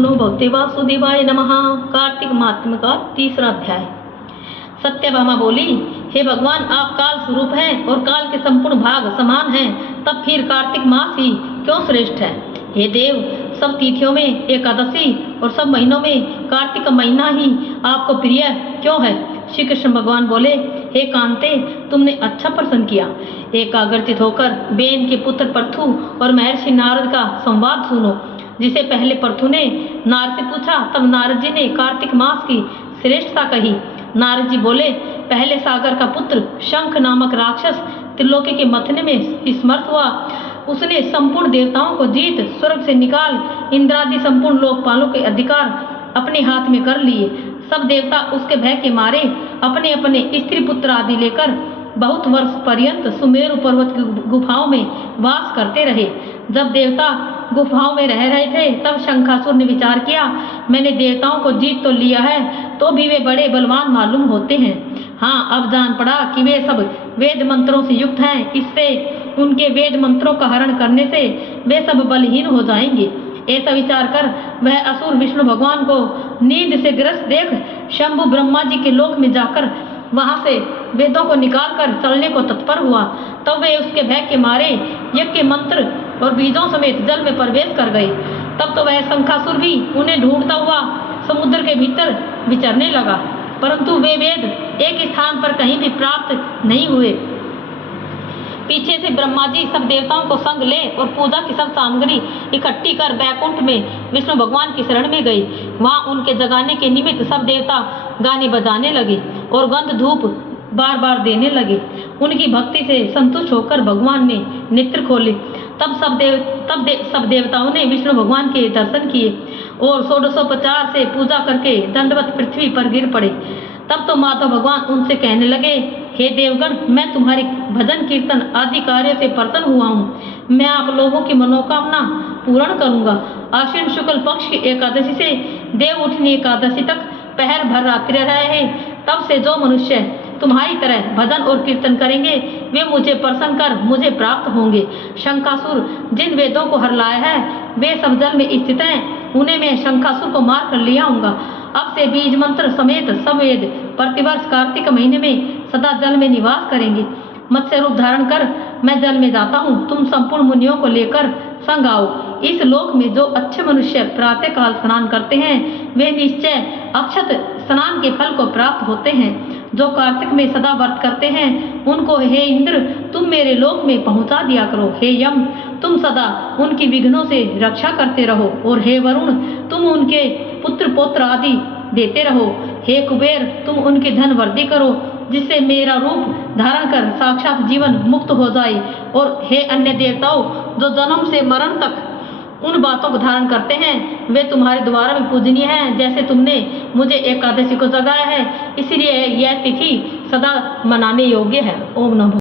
ओम नमो भगवते वासुदेवाय नमः। कार्तिक महात्म्य का तीसरा अध्याय। सत्यभामा बोली, हे भगवान, आप काल स्वरूप हैं और काल के संपूर्ण भाग समान हैं, तब फिर कार्तिक मास ही क्यों श्रेष्ठ है? हे देव, सब तिथियों में एकादशी और सब महीनों में कार्तिक का महीना ही आपको प्रिय क्यों है? श्री कृष्ण भगवान बोले, हे कांते, तुमने अच्छा प्रश्न किया। एकाग्रचित होकर बेन के पुत्र पृथु और महर्षि नारद का संवाद सुनो। जिसे पहले पृथु ने नारद से पूछा, तब नारद जी ने कार्तिक मास की श्रेष्ठता कही। नारद जी बोले, पहले सागर का पुत्र शंख नामक राक्षस त्रिलोकी के मथने में समर्थ हुआ। उसने संपूर्ण देवताओं को जीत स्वर्ग से निकाल इंद्रादि संपूर्ण लोकपालों के अधिकार अपने हाथ में कर लिए। सब देवता उसके भय के मारे अपने अपने स्त्री पुत्र आदि लेकर बहुत वर्ष पर्यंत सुमेरु पर्वत की गुफाओं में वास करते रहे। जब देवता गुफाओं में रह रहे थे, तब शंखासुर ने विचार किया, मैंने देवताओं को जीत तो लिया है, तो भी वे बड़े बलवान मालूम होते हैं। हाँ, अब जान पड़ा कि वे सब वेद मंत्रों से युक्त हैं। इससे उनके वेद मंत्रों का हरण करने से वे सब बलहीन हो जाएंगे। ऐसा विचार कर वह असुर विष्णु भगवान को नींद से ग्रस्त देख शंभु ब्रह्मा जी के लोक में जाकर वहां से वेदों को निकालकर चलने को तत्पर हुआ। तब वे उसके भय के मारे यज्ञ के मंत्र और बीजों समेत जल में प्रवेश कर गए। तब तो वह शंखासुर भी उन्हें ढूंढता हुआ समुद्र के भीतर विचरने लगा, परंतु वे वेद एक स्थान पर कहीं भी प्राप्त नहीं हुए। पीछे से ब्रह्मा जी सब देवताओं को संग ले और पूजा की सब सामग्री इकट्ठी कर बैकुंठ में विष्णु भगवान की शरण में गई। वहां उनके जगाने के निमित्त सब देवता गाने बजाने लगे और गंध धूप बार बार देने लगे। उनकी भक्ति से संतुष्ट होकर भगवान ने नेत्र खोले। तब सब देवताओं ने विष्णु भगवान के दर्शन किए और षोडशोपचार से पूजा करके दंडवत पृथ्वी पर गिर पड़े। तब तो माधव भगवान उनसे कहने लगे, हे देवगण, मैं तुम्हारे भजन कीर्तन आदि कार्य से प्रसन्न हुआ हूँ। मैं आप लोगों की मनोकामना पूर्ण करूँगा। आश्विन शुक्ल पक्ष की एकादशी से देव उठनी एकादशी तक पहर भर रात्रि रहे हैं। तब से जो मनुष्य तुम्हारी तरह भजन और कीर्तन करेंगे, वे मुझे प्रसन्न कर मुझे प्राप्त होंगे। शंखासुर जिन वेदों को हर लाया है, वे सब जल में स्थित हैं। उन्हें मैं शंखासुर को मार कर ले आऊंगा। अब से बीज मंत्र समेत सब वेद प्रतिवर्ष कार्तिक महीने में सदा जल में निवास करेंगे। मत्स्य रूप धारण कर मैं जल में जाता हूँ। तुम संपूर्ण मुनियों को लेकर संग आओ। इस लोक में जो अच्छे मनुष्य प्रातः काल स्नान करते हैं, वे निश्चय अक्षत स्नान के फल को प्राप्त होते हैं। जो कार्तिक में सदा व्रत करते हैं, उनको हे इंद्र, तुम मेरे लोक में पहुंचा दिया करो। हे यम, तुम सदा उनकी विघ्नों से रक्षा करते रहो। और हे वरुण, तुम उनके पुत्र पौत्र आदि देते रहो। हे कुबेर, तुम उनकी धन वृद्धि करो, जिससे मेरा रूप धारण कर साक्षात जीवन मुक्त हो जाए। और हे अन्य देवताओं, जो जन्म से मरण तक उन बातों को धारण करते हैं, वे तुम्हारे द्वारा भी पूजनीय हैं। जैसे तुमने मुझे एकादशी को जगाया है, इसलिए यह तिथि सदा मनाने योग्य है। ओम नमः।